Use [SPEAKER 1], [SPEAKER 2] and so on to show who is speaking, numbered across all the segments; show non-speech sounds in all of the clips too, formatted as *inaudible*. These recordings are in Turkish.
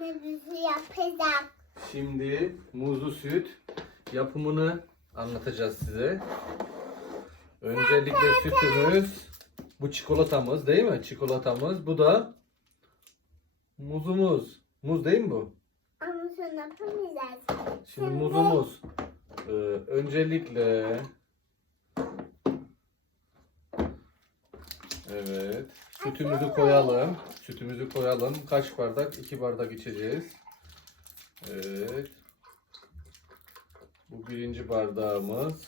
[SPEAKER 1] Anne bizi yapacak.
[SPEAKER 2] Şimdi muzlu süt yapımını anlatacağız size. Öncelikle sütümüz, bu çikolatamız değil mi? Çikolatamız. Bu da muzumuz. Muz değil mi bu?
[SPEAKER 1] Ama sonra yapamayacağız.
[SPEAKER 2] Şimdi muzumuz. Ee, öncelikle Evet. Sütümüzü koyalım. Sütümüzü koyalım. Kaç bardak? 2 bardak içeceğiz. Evet. Bu birinci bardağımız.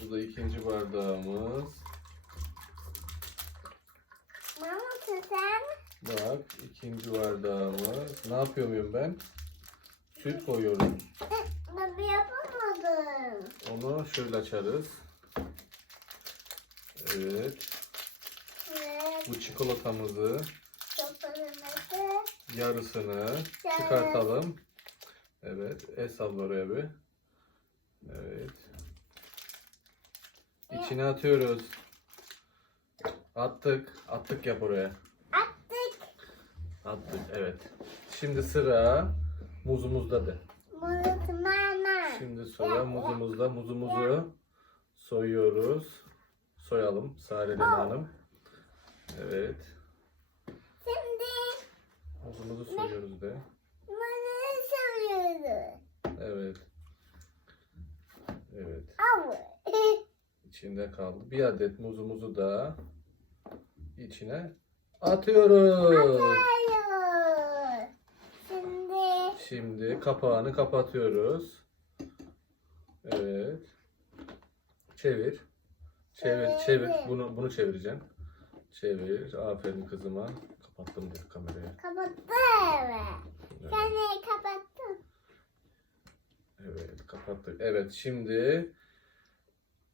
[SPEAKER 2] Bu da ikinci bardağımız. Bak ikinci bardağımız. Ne yapıyor muyum ben? Süt koyuyorum.
[SPEAKER 1] Baba yapamadım.
[SPEAKER 2] Onu şöyle açarız. Evet.
[SPEAKER 1] Evet.
[SPEAKER 2] Bu çikolatamızı
[SPEAKER 1] Toparlaması.
[SPEAKER 2] yarısını çıkartalım. Evet. El salla oraya bir. Evet. İçine atıyoruz. Attık. Attık yap oraya.
[SPEAKER 1] Attık.
[SPEAKER 2] Attık. Evet. Şimdi sıra muzumuzda de.
[SPEAKER 1] Bunu mama.
[SPEAKER 2] Şimdi sıra muzumuzda. Muzumuzu soyuyoruz. Soyalım Sarelen Hanım. Evet.
[SPEAKER 1] Şimdi
[SPEAKER 2] Muzumuzu soyuyoruz de.
[SPEAKER 1] bunu seviyoruz.
[SPEAKER 2] Evet. Evet.
[SPEAKER 1] Av. *laughs*
[SPEAKER 2] İçinde kaldı. Bir adet muzumuzu da içine atıyoruz.
[SPEAKER 1] Hayır. Şimdi
[SPEAKER 2] Şimdi kapağını kapatıyoruz. Evet. Çevir. Çevir, çevir. Bunu bunu çevireceğim. Çevir. Aferin kızıma. Kapattım diyor kamerayı.
[SPEAKER 1] kapattı evet. De kapattın.
[SPEAKER 2] Evet, kapattık. Evet, şimdi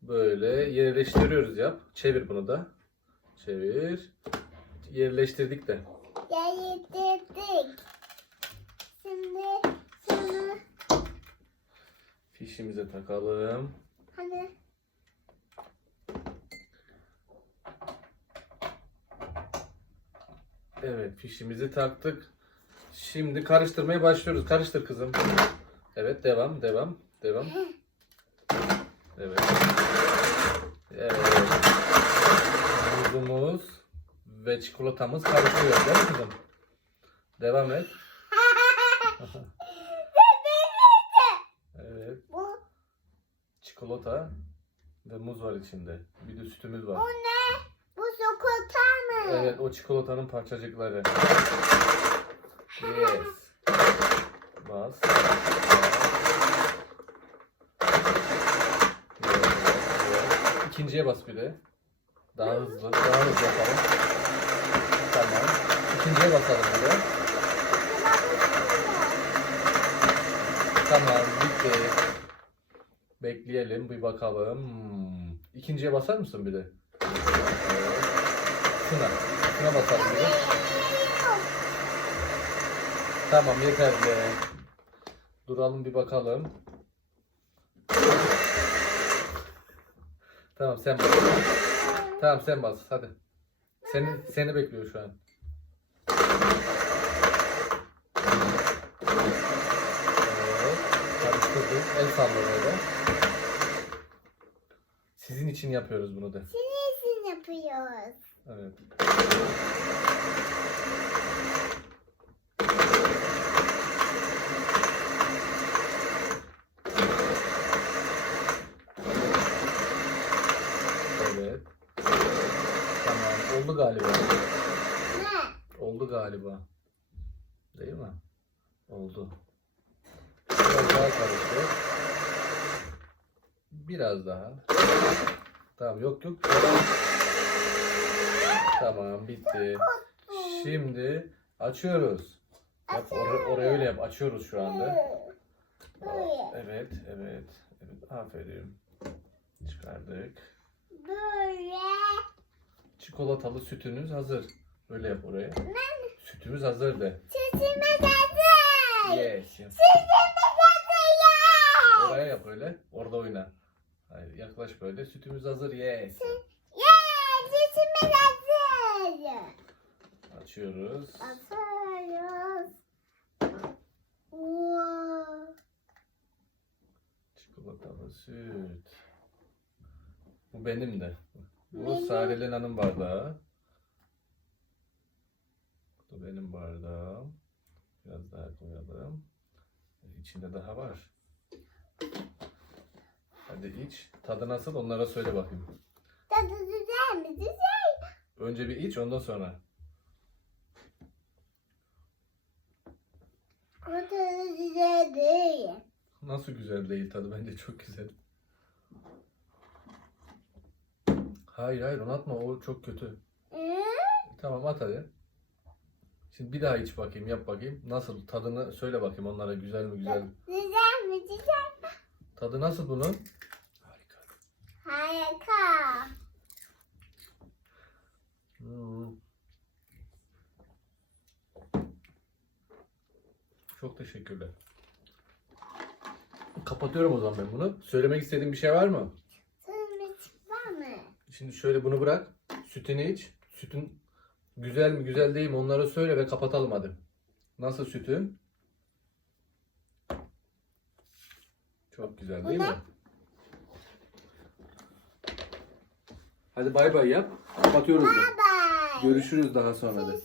[SPEAKER 2] böyle yerleştiriyoruz yap. Çevir bunu da. Çevir. Yerleştirdik de.
[SPEAKER 1] Yerleştirdik. Şimdi şunu
[SPEAKER 2] Fişimize takalım.
[SPEAKER 1] hani
[SPEAKER 2] Evet, fişimizi taktık. Şimdi karıştırmaya başlıyoruz. Karıştır kızım. Evet, devam, devam, devam. Evet. Evet. Muzumuz ve çikolatamız karışıyor değil mi kızım? Devam et. evet.
[SPEAKER 1] bu
[SPEAKER 2] Çikolata ve muz var içinde. Bir de sütümüz var.
[SPEAKER 1] bu ne? Bu çikolata mı?
[SPEAKER 2] Evet o çikolatanın parçacıkları. Yes. Bas. İkinciye bas bir de. Daha hızlı, daha hızlı yapalım. Tamam. İkinciye basalım bir de. Tamam, bitti. Bekleyelim, bir bakalım. Hmm. İkinciye basar mısın bir de? Şuna. Şuna basalım bir de. Tamam yeterli. Duralım bir bakalım. Tamam sen bas. Tamam sen bas hadi. Seni seni bekliyor şu an. Evet. Karıştırdık. El salla böyle. Sizin için yapıyoruz bunu da.
[SPEAKER 1] Senin için yapıyoruz.
[SPEAKER 2] Evet. Evet. Tamam. Oldu galiba.
[SPEAKER 1] Ne?
[SPEAKER 2] Oldu galiba. Değil mi? Oldu. Biraz daha karıştır. Biraz daha. Tamam yok yok. Tamam bitti. Şimdi açıyoruz. Yap or- oraya öyle yap. Açıyoruz şu anda. Evet, evet. Evet, aferin. Çıkardık.
[SPEAKER 1] Böyle.
[SPEAKER 2] Çikolatalı sütünüz hazır. Böyle yap oraya. Sütümüz hazır de.
[SPEAKER 1] Sütüme geldi.
[SPEAKER 2] Yes.
[SPEAKER 1] geldi ya.
[SPEAKER 2] Oraya yap öyle. Orada oyna. Hayır, yaklaş böyle. Sütümüz hazır. Yes.
[SPEAKER 1] Ya sütüme geldi.
[SPEAKER 2] Açıyoruz.
[SPEAKER 1] Atıyoruz. Wow.
[SPEAKER 2] Çikolatalı süt. Bu benim de. Bu
[SPEAKER 1] Benim.
[SPEAKER 2] Sare Lena'nın bardağı. Bu da benim bardağım. Biraz daha koyalım. İçinde daha var. Hadi iç. Tadı nasıl onlara söyle bakayım.
[SPEAKER 1] Tadı güzel mi? Güzel.
[SPEAKER 2] Önce bir iç ondan sonra.
[SPEAKER 1] Tadı güzel değil.
[SPEAKER 2] Nasıl güzel değil tadı bence çok güzel. Hayır hayır onu atma o çok kötü.
[SPEAKER 1] Hı?
[SPEAKER 2] Tamam at hadi. Şimdi bir daha iç bakayım yap bakayım. Nasıl tadını söyle bakayım onlara güzel mi güzel.
[SPEAKER 1] Güzel mi? Güzel.
[SPEAKER 2] Tadı nasıl bunun? Çok teşekkürler. Kapatıyorum o zaman ben bunu. Söylemek istediğin bir şey var mı?
[SPEAKER 1] Sırmıç var mı?
[SPEAKER 2] Şimdi şöyle bunu bırak. Sütünü iç. Sütün güzel mi güzel değil mi onları söyle ve kapatalım hadi. Nasıl sütün? Çok güzel değil mi? Hadi bay bay yap. Kapatıyoruz. da.
[SPEAKER 1] Bye.
[SPEAKER 2] Görüşürüz daha sonra da.